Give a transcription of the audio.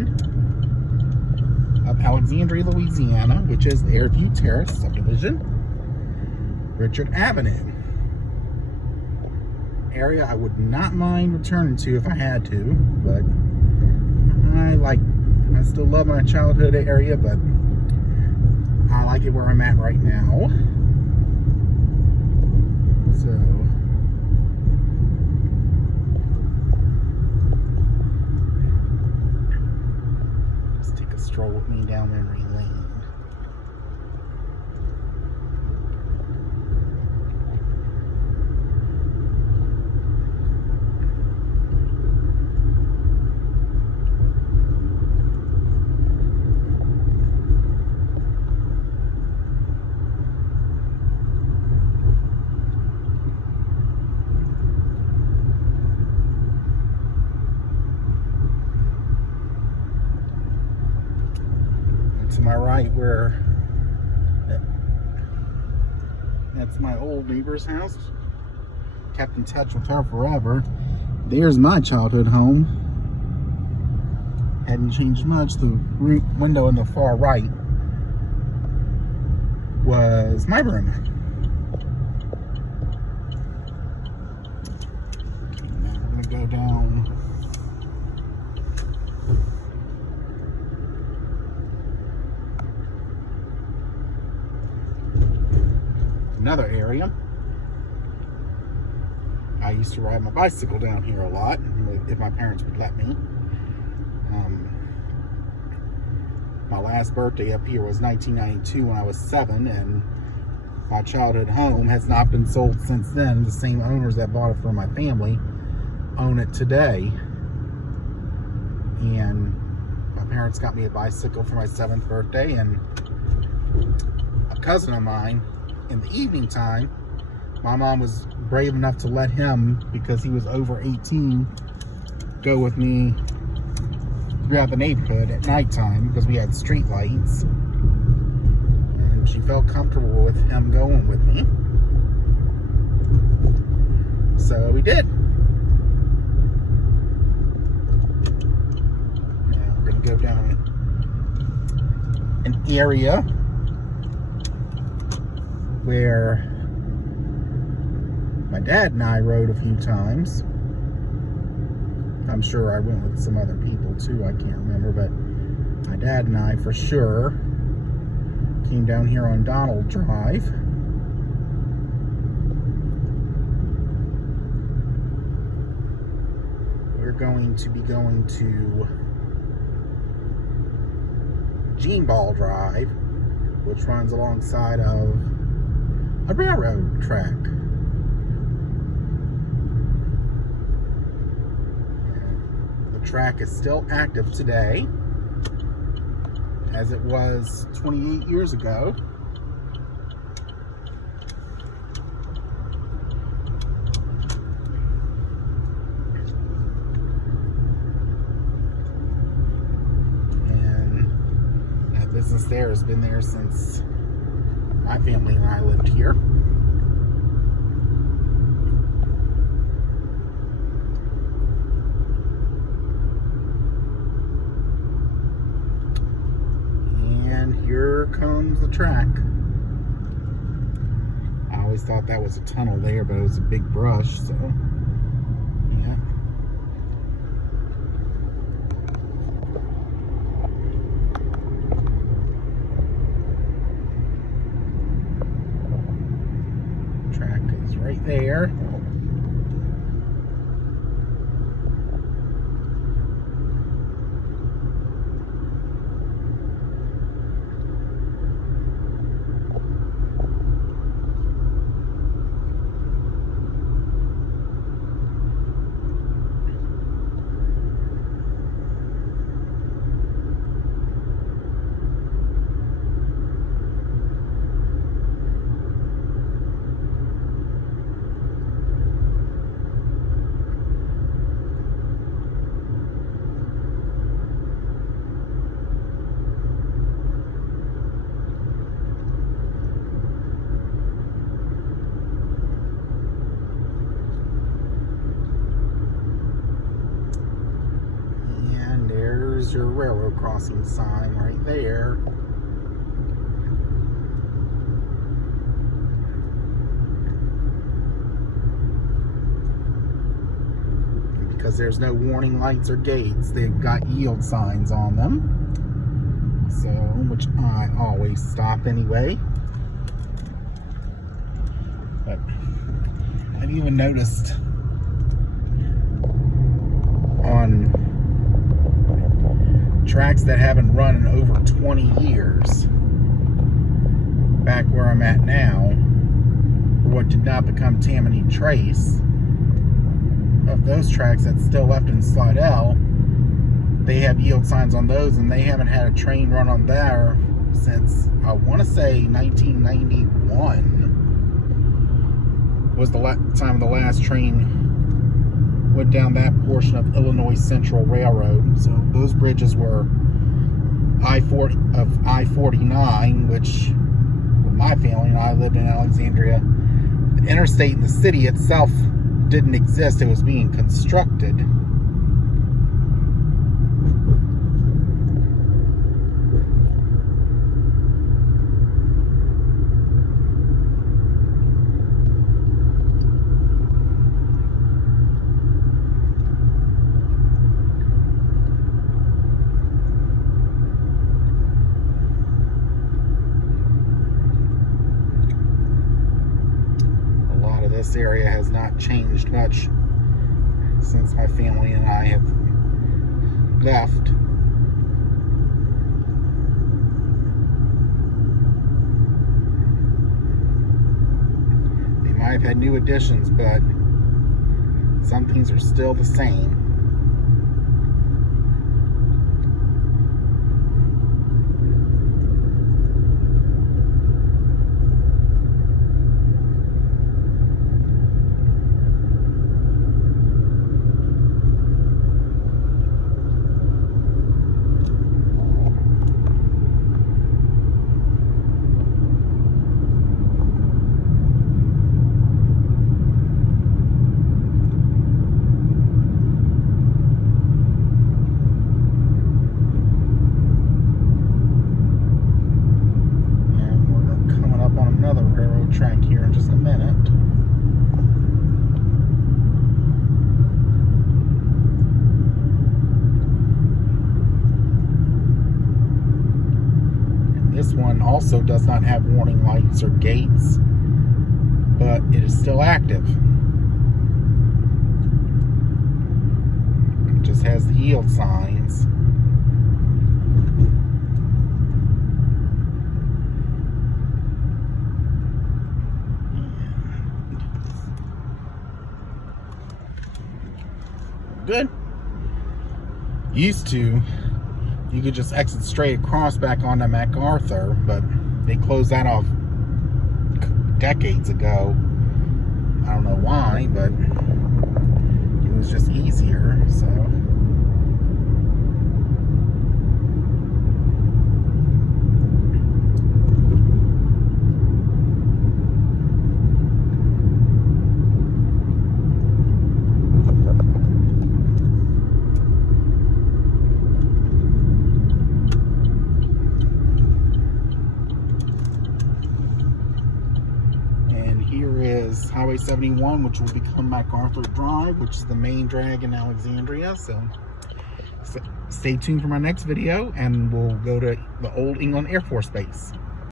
neighborhood of Alexandria, Louisiana, which is the Airview Terrace subdivision, Richard Avenue. Area I would not mind returning to if I had to, but I still love my childhood area, but I like it where I'm at right now. So let's take a stroll with me down memory lane. To my right, where that's my old neighbor's house. Kept in touch with her forever. There's my childhood home. Hadn't changed much. The window in the far right was my room. Okay, now we're gonna go down another area. I used to ride my bicycle down here a lot, if my parents would let me. My last birthday up here was 1992 when I was 7, and my childhood home has not been sold since then. The same owners that bought it for my family own it today. And my parents got me a bicycle for my 7th birthday, and a cousin of mine, in the evening time, my mom was brave enough to let him, because he was over 18, go with me throughout the neighborhood at nighttime because we had street lights, and she felt comfortable with him going with me, so we did. Now we're gonna go down an area where my dad and I rode a few times. I'm sure I went with some other people too, I can't remember, but my dad and I for sure came down here on Donald Drive. We're going to be going to Gene Ball Drive, which runs alongside of a railroad track. The track is still active today, as it was 28 years ago. And that business there has been there since my family and I lived here. And here comes the track. I always thought that was a tunnel there, but it was a big brush, so yeah. Track is right there. crossing sign right there. Because there's no warning lights or gates, they've got yield signs on them. So, which I always stop anyway. But I've even noticed on tracks that haven't run in over 20 years, back where I'm at now, for what did not become Tammany Trace, of those tracks that's still left in Slidell, they have yield signs on those, and they haven't had a train run on there since, I want to say, 1991 was the time the last train went down that portion of Illinois Central Railroad. So those bridges were I-49, which, with my family and I lived in Alexandria. The interstate in the city itself didn't exist, it was being constructed. This area has not changed much since my family and I have left. They might have had new additions, but some things are still the same. Track here in just a minute. And this one also does not have warning lights or gates, but it is still active. It just has the yield signs. Good. Used to, you could just exit straight across back onto MacArthur, but they closed that off decades ago. I don't know why, but it was just easier, so. Highway 71, which will become MacArthur Drive, which is the main drag in Alexandria. So stay tuned for my next video, and we'll go to the Old England Air Force Base.